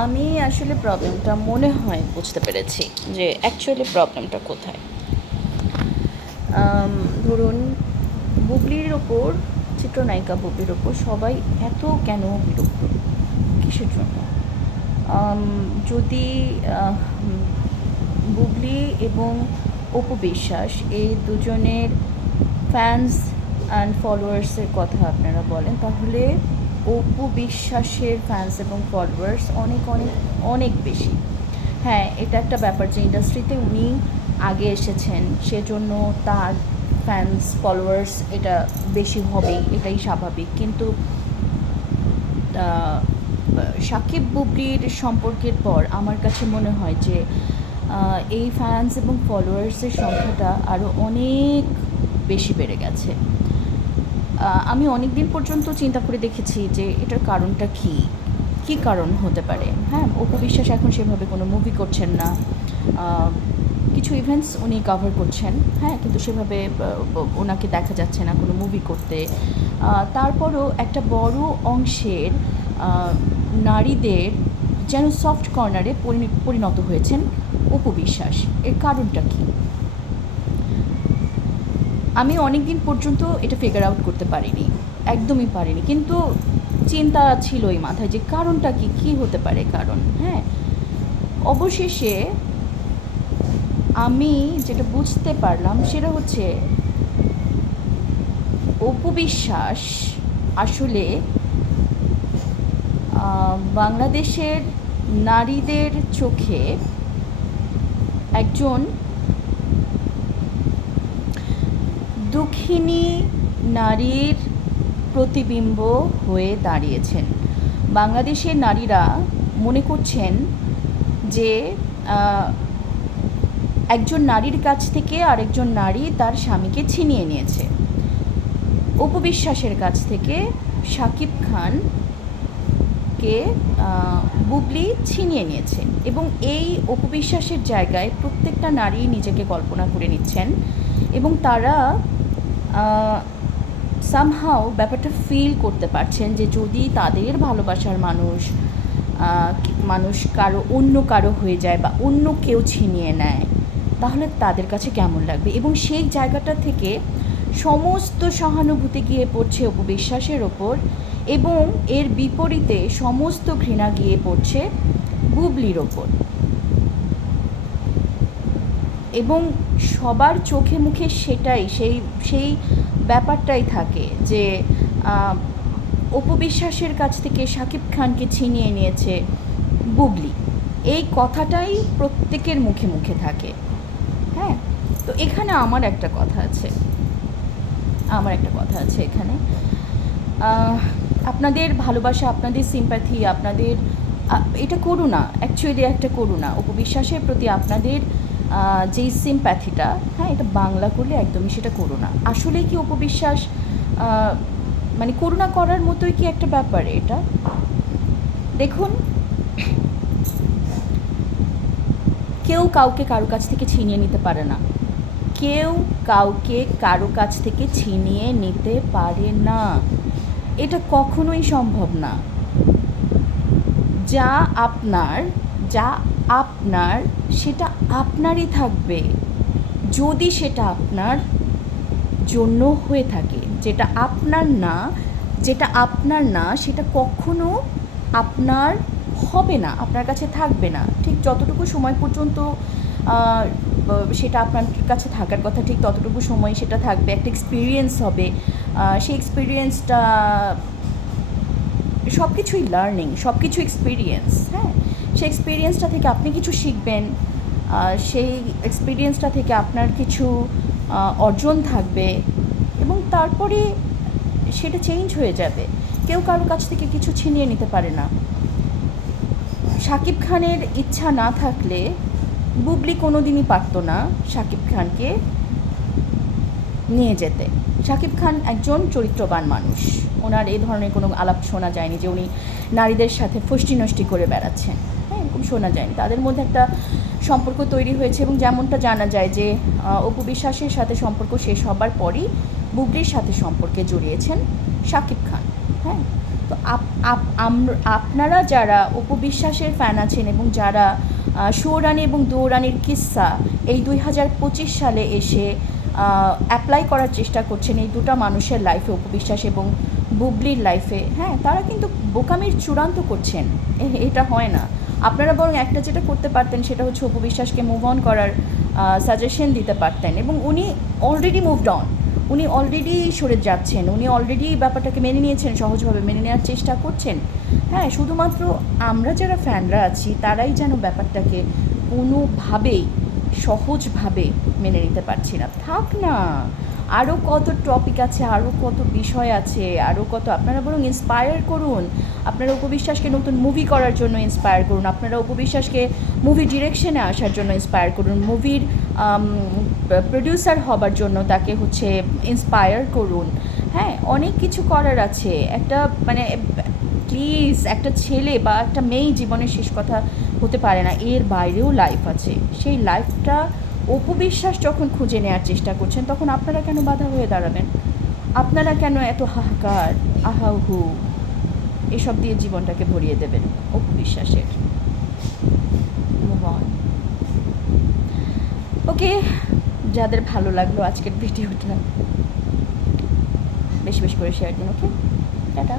আমি আসলে প্রবলেমটা মনে হয় বুঝতে পেরেছি যে অ্যাকচুয়ালি প্রবলেমটা কোথায়। ধরুন, বুবলির ওপর, চিত্রনায়িকা বুবলির ওপর সবাই এত কেন বিরক্ত কিসের জন্য? যদি বুবলি এবং অপু বিশ্বাস এই দুজনের ফ্যান্স অ্যান্ড ফলোয়ার্সের কথা আপনারা বলেন, তাহলে অপু বিশ্বাসের ফ্যান্স এবং ফলোয়ার্স অনেক অনেক অনেক বেশি। হ্যাঁ এটা একটা ব্যাপার যে ইন্ডাস্ট্রিতে উনি আগে এসেছেন, সেজন্য তার ফ্যান্স ফলোয়ার্স এটা বেশি হবেই এটাই স্বাভাবিক। কিন্তু সাকিব বুবলির সম্পর্কের পর আমার কাছে মনে হয় যে এই ফ্যান্স এবং ফলোয়ার্সের সংখ্যাটা আরও অনেক বেশি বেড়ে গেছে। আমি অনেক দিন পর্যন্ত চিন্তা করে দেখেছি যে এটার কারণটা কী? কী কারণ হতে পারে? হ্যাঁ অপু বিশ্বাস এখন সেভাবে কোনো মুভি করছেন না। কিছু ইভেন্টস উনি কভার করছেন হ্যাঁ কিন্তু সেভাবে ওনাকে দেখা যাচ্ছে না কোনো মুভি করতে। তারপরও একটা বড় অংশের নারীদের যেন সফট কর্নারে পরিণত হয়েছেন অপু বিশ্বাস। এর কারণটা কী? আমি অনেক দিন পর্যন্ত এটা ফিগার আউট করতে পারিনি, একদমই পারিনি। কিন্তু চিন্তা ছিল এই মাথায় যে কারণটা কি কি হতে পারে কারণ হ্যাঁ? অবশেষে আমি যেটা বুঝতে পারলাম সেটা হচ্ছে অপু বিশ্বাস আসলে বাংলাদেশের নারীদের চোখে একজন দুঃখিনী নারীর প্রতিবিম্ব হয়ে দাঁড়িয়েছেন। বাংলাদেশের নারীরা মনে করছেন যে একজন নারীর কাছ থেকে আরেকজন নারী তার স্বামীকে ছিনিয়ে নিয়েছে। উপবিশ্বাসের কাছ থেকে শাকিব খান কে বুবলি ছিনিয়ে নিয়েছে এবং এই উপবিশ্বাসের জায়গায় প্রত্যেকটা নারী নিজেকে কল্পনা করে নিচ্ছেন এবং তারা সামহাও ব্যাপারটা ফিল করতে পারছেন যে যদি তাদের ভালোবাসার মানুষ মানুষ কারও অন্য কারও হয়ে যায় বা অন্য কেউ ছিনিয়ে নেয়, তাহলে তাদের কাছে কেমন লাগবে? এবং সেই জায়গাটা থেকে সমস্ত সহানুভূতি গিয়ে পড়ছে উপবিশ্বাসের ওপর এবং এর বিপরীতে সমস্ত ঘৃণা গিয়ে পড়ছে বুবলির ওপর। এবং সবার চোখে মুখে সেটাই, সেই সেই ব্যাপারটাই থাকে যে অপবিশ্বাসের কাছ থেকে শাকিব খানকে ছিনিয়ে নিয়েছে বুবলি। এই কথাটাই প্রত্যেকের মুখে মুখে থাকে। হ্যাঁ? তো এখানে আমার একটা কথা আছে। আমার একটা কথা আছে এখানে। আপনাদের ভালোবাসা, আপনাদের সিম্প্যাথি আপনাদের এটা করুণা। অ্যাকচুয়ালি একটা করুণা। উপবিশ্বাসের প্রতি আপনাদের যেই সিম্প্যাথিটা হ্যাঁ এটা বাংলা করলে একদমই সেটা করুণা আসলে কি উপবিশ্বাস মানে করুণা করার মতোই কি একটা ব্যাপার এটা? দেখুন, কেউ কাউকে কারও কাছ থেকে ছিনিয়ে নিতে পারে না। কেউ কাউকে কারও কাছ থেকে ছিনিয়ে নিতে পারে না। এটা কখনোই সম্ভব না। যা আপনার যা আপনার, সেটা আপনারই থাকবে। যদি সেটা আপনার জন্য হয়ে থাকে, যেটা আপনার না, যেটা আপনার না, সেটা কখনো আপনার হবে না, আপনার কাছে থাকবে না। ঠিক যতটুকু সময় পর্যন্ত সেটা আপনার কাছে থাকার কথা, ঠিক ততটুকু সময় সেটা থাকবে, একটা এক্সপিরিয়েন্স হবে সেই এক্সপিরিয়েন্সটা সব কিছুই লার্নিং সব কিছু এক্সপিরিয়েন্স হ্যাঁ? সেই এক্সপিরিয়েন্সটা থেকে আপনি কিছু শিখবেন সেই এক্সপিরিয়েন্সটা থেকে আপনার কিছু অর্জন থাকবে এবং তারপরে সেটা চেঞ্জ হয়ে যাবে। কেউ কারোর কাছ থেকে কিছু ছিনিয়ে নিতে পারে না। শাকিব খানের ইচ্ছা না থাকলে বুবলি কোনো দিনই পারতো না শাকিব খানকে নিয়ে যেতে। শাকিব খান একজন চরিত্রবান মানুষ। ওনার এই ধরনের কোনো আলাপ শোনা যায়নি যে উনি নারীদের সাথে ফষ্টি নষ্টি করে বেড়াচ্ছেন। শোনা যায়নি। তাদের মধ্যে একটা সম্পর্ক তৈরি হয়েছে এবং যেমনটা জানা যায় যে অপু বিশ্বাসের সাথে সম্পর্ক শেষ হবার পরই বুবলির সাথে সম্পর্কে জড়িয়েছেন শাকিব খান। হ্যাঁ? তো আপনারা যারা উপবিশ্বাসের ফ্যান আছেন এবং যারা সুরানি এবং দৌরানির কিস্সা এই দুই হাজার পঁচিশ সালে এসে অ্যাপ্লাই করার চেষ্টা করছেন এই দুটো মানুষের লাইফে উপবিশ্বাস এবং বুবলির লাইফে হ্যাঁ? তারা কিন্তু বোকামির চূড়ান্ত করছেন। এটা হয় না। আপনারা বরং একটা যেটা করতে পারতেন সেটা হচ্ছে উপবিশ্বাসকে মুভ অন করার সাজেশন দিতে পারতেন এবং উনি অলরেডি মুভড অন উনি অলরেডি সরে যাচ্ছেন, উনি অলরেডি ব্যাপারটাকে মেনে নিয়েছেন, সহজভাবে মেনে নেওয়ার চেষ্টা করছেন। হ্যাঁ শুধুমাত্র আমরা যারা ফ্যানরা আছি, তারাই যেন ব্যাপারটাকে কোনোভাবেই সহজভাবে মেনে নিতে পারছি না। থাক না। আরও কত টপিক আছে আরও কত বিষয় আছে আরও কত, আপনারা বরং ইন্সপায়ার করুন। আপনারা উপবিশ্বাসকে নতুন মুভি করার জন্য ইন্সপায়ার করুন। আপনারা উপবিশ্বাসকে মুভি ডিরেকশনে আসার জন্য ইন্সপায়ার করুন। মুভির প্রডিউসার হবার জন্য তাকে হচ্ছে ইন্সপায়ার করুন। হ্যাঁ অনেক কিছু করার আছে। একটা মানে প্লিজ একটা ছেলে বা একটা মেয়ে জীবনের শেষ কথা হতে পারে না। এর বাইরেও লাইফ আছে। সেই লাইফটা অপবিশ্বাস যখন খুঁজে নেওয়ার চেষ্টা করছেন, তখন আপনারা কেন বাধা হয়ে দাঁড়াবেন? আপনারা কেন এত হাহাকার, আহাহু, এসব দিয়ে জীবনটাকে ভরিয়ে দেবেন? অপবিশ্বাসের ওকে, যাদের ভালো লাগল আজকের ভিডিওটা, বেশি বেশি করে শেয়ার দিন, ওকে? টাটা।